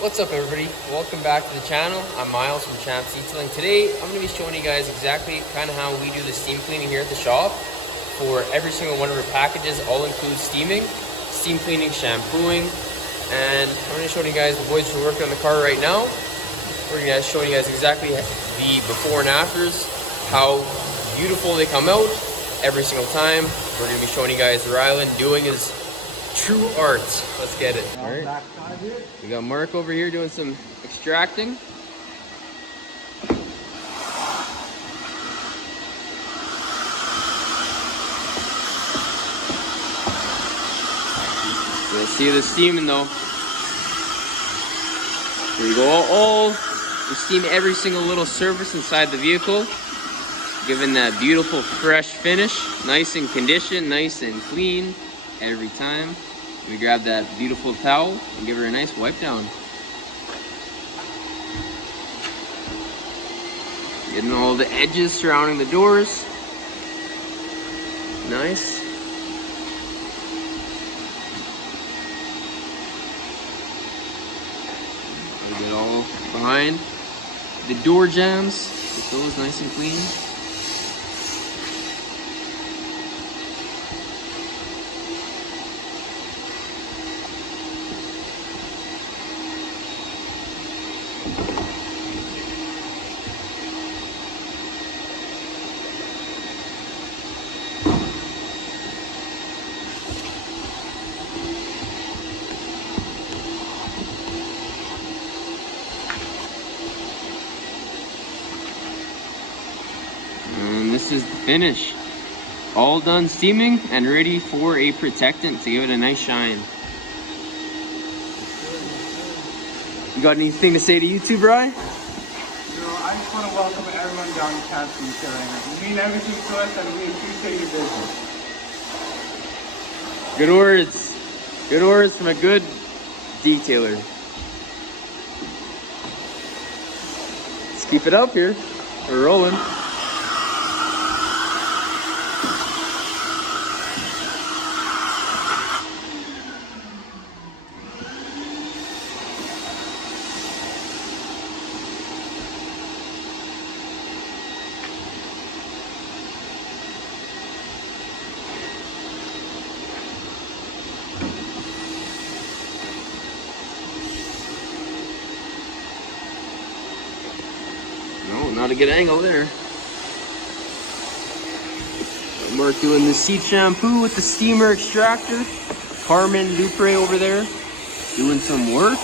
What's up, everybody? Welcome back to the channel. I'm Miles from Champs Detailing. Today I'm going to be showing you guys exactly kind of how we do the steam cleaning here at the shop. For every single one of our packages, all include steaming, steam cleaning, shampooing, and I'm going to show you guys, the boys are working on the car right now. We're going to show you guys exactly the before and afters, how beautiful they come out every single time. We're going to be showing you guys Rylan doing his true art. Let's get it. All right. We got Mark over here doing some extracting. You'll see the steaming though. Here we go. We steam every single little surface inside the vehicle, giving that beautiful fresh finish, nice and conditioned, nice and clean every time. We grab that beautiful towel and give her a nice wipe down. Getting all the edges surrounding the doors. Nice. We get all behind the door jambs. Get those nice and clean. And this is the finish. All done steaming and ready for a protectant to give it a nice shine. You got anything to say to YouTube, Bri? No, I just want to welcome everyone down to Champs Detailing. You mean everything to us and we appreciate your business. Good words. Good words from a good detailer. Let's keep it up here. We're rolling. No, not a good angle there. Mark doing the seat shampoo with the steamer extractor. Carmen Dupre over there doing some work.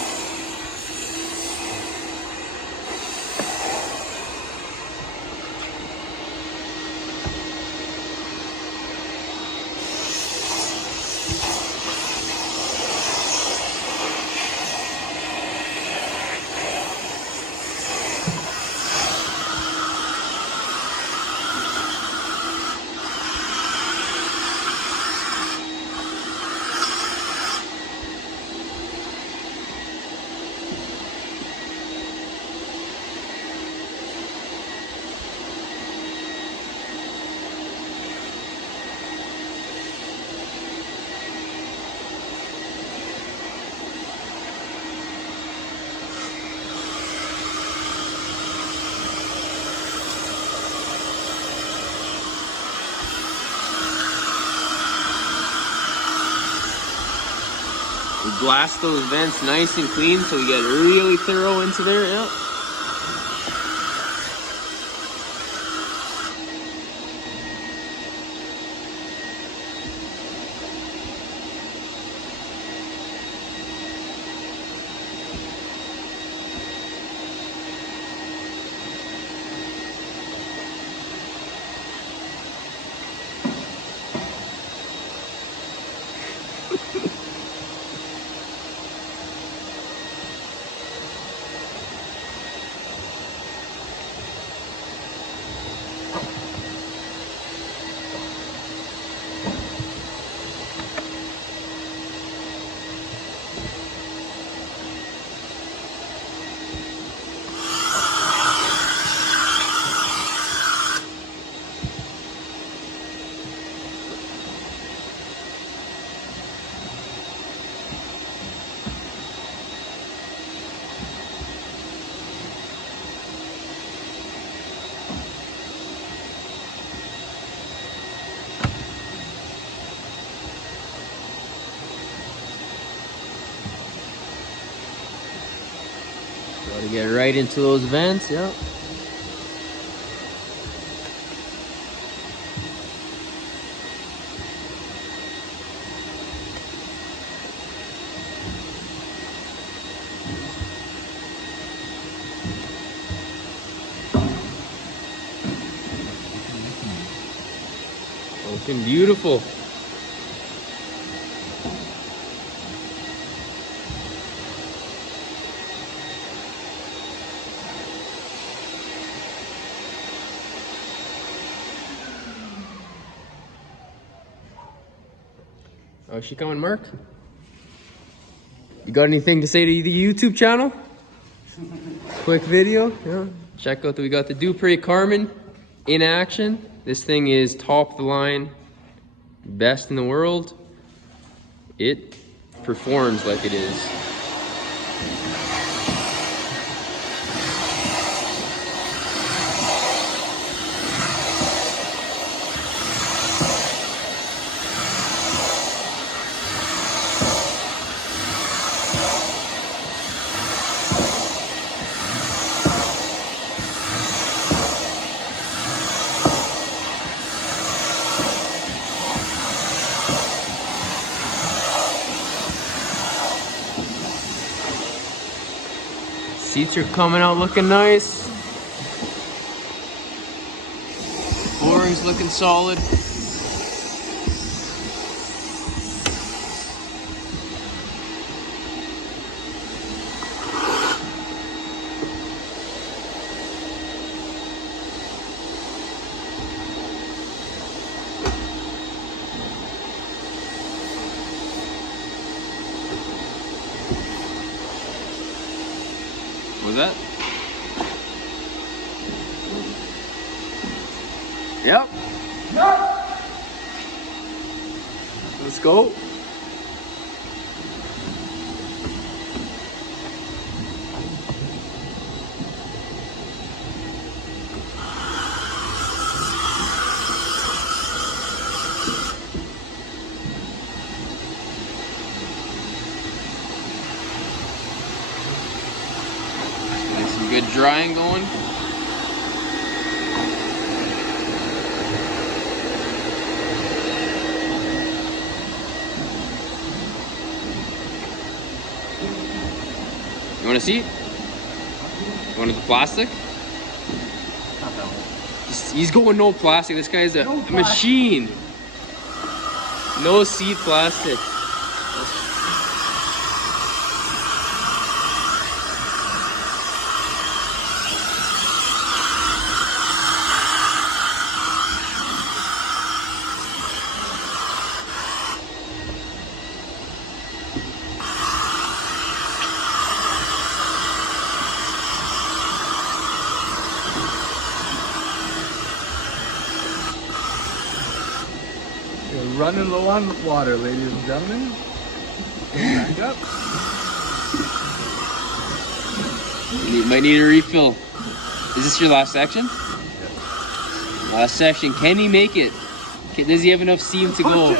We blast those vents nice and clean so we get really thorough into there. Yep. Gotta get right into those vents, yep. Looking beautiful. Oh, is she coming, Mark? You got anything to say to the YouTube channel? Quick video, yeah. Check out that we got the Dupree Carmen in action. This thing is top of the line, best in the world. It performs like it is. Seats are coming out looking nice. Flooring's looking solid. What was that? Yep. Let's go. Get some good drying going. You want a seat? You want the plastic? He's going no plastic. This guy's a machine. No seat plastic. You're running low on water, ladies and gentlemen. Back up. You might need a refill. Is this your last section? Yes. Last section. Can he make it? Does he have enough steam to go?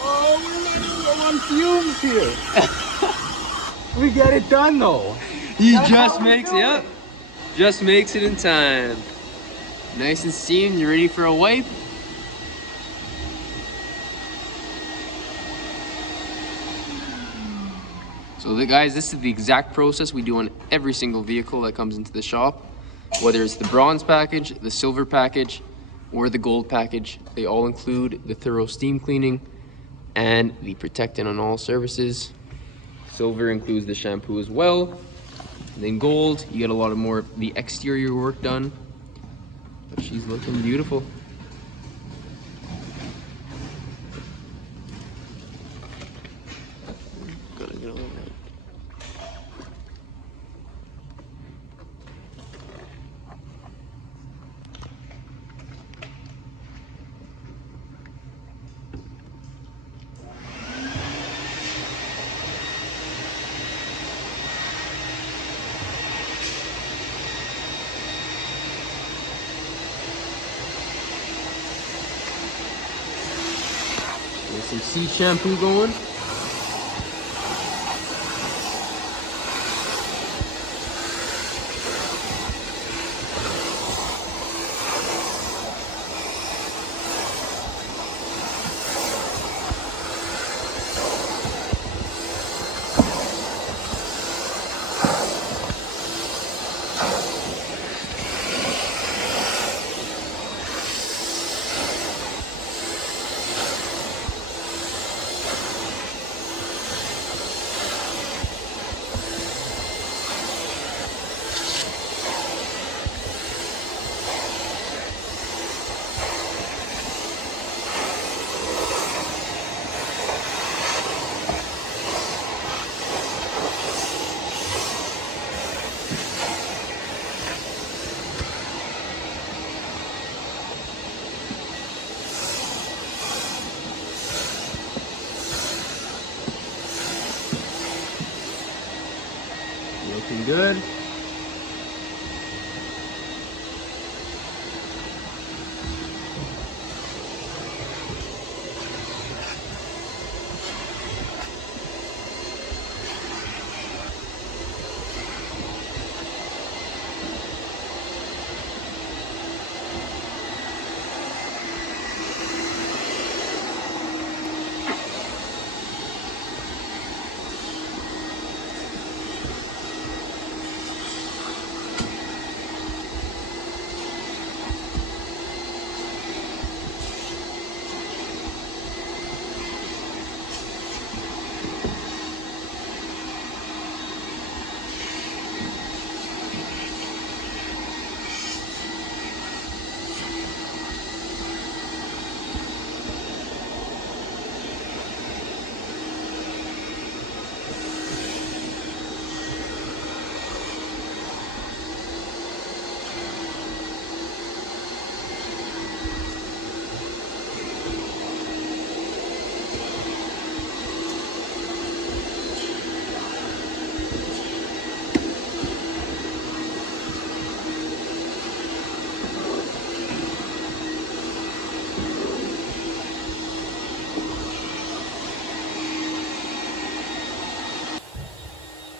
Oh, we're running low on fumes here. We get it done though. He That's just how we makes do it. Yep. Just makes it in time. Nice and steamed. You ready for a wipe? So guys, this is the exact process we do on every single vehicle that comes into the shop. Whether it's the bronze package, the silver package, or the gold package, they all include the thorough steam cleaning and the protectant on all surfaces. Silver includes the shampoo as well. And then gold, you get a lot of more of the exterior work done. But she's looking beautiful. Gotta get over that. There's some seed shampoo going. looking good.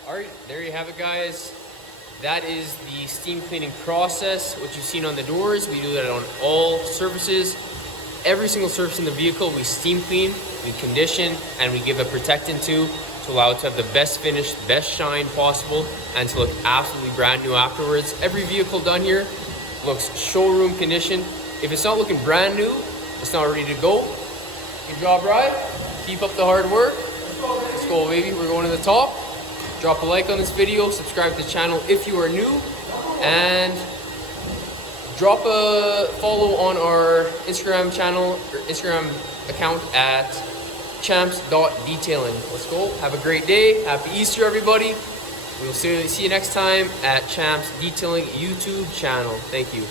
Alright, there you have it, guys. That is the steam cleaning process. What you've seen on the doors, we do that on all surfaces. Every single surface in the vehicle we steam clean, we condition, and we give a protectant to allow it to have the best finish, best shine possible, and to look absolutely brand new afterwards. Every vehicle done here looks showroom condition. If it's not looking brand new, it's not ready to go. Good job, Ryan. Keep up the hard work. Let's go, baby. We're going to the top. Drop a like on this video, subscribe to the channel if you are new, and drop a follow on our Instagram channel, or Instagram account at champs.detailing. Let's go. Have a great day. Happy Easter, everybody. We'll see you next time at Champs Detailing YouTube channel. Thank you.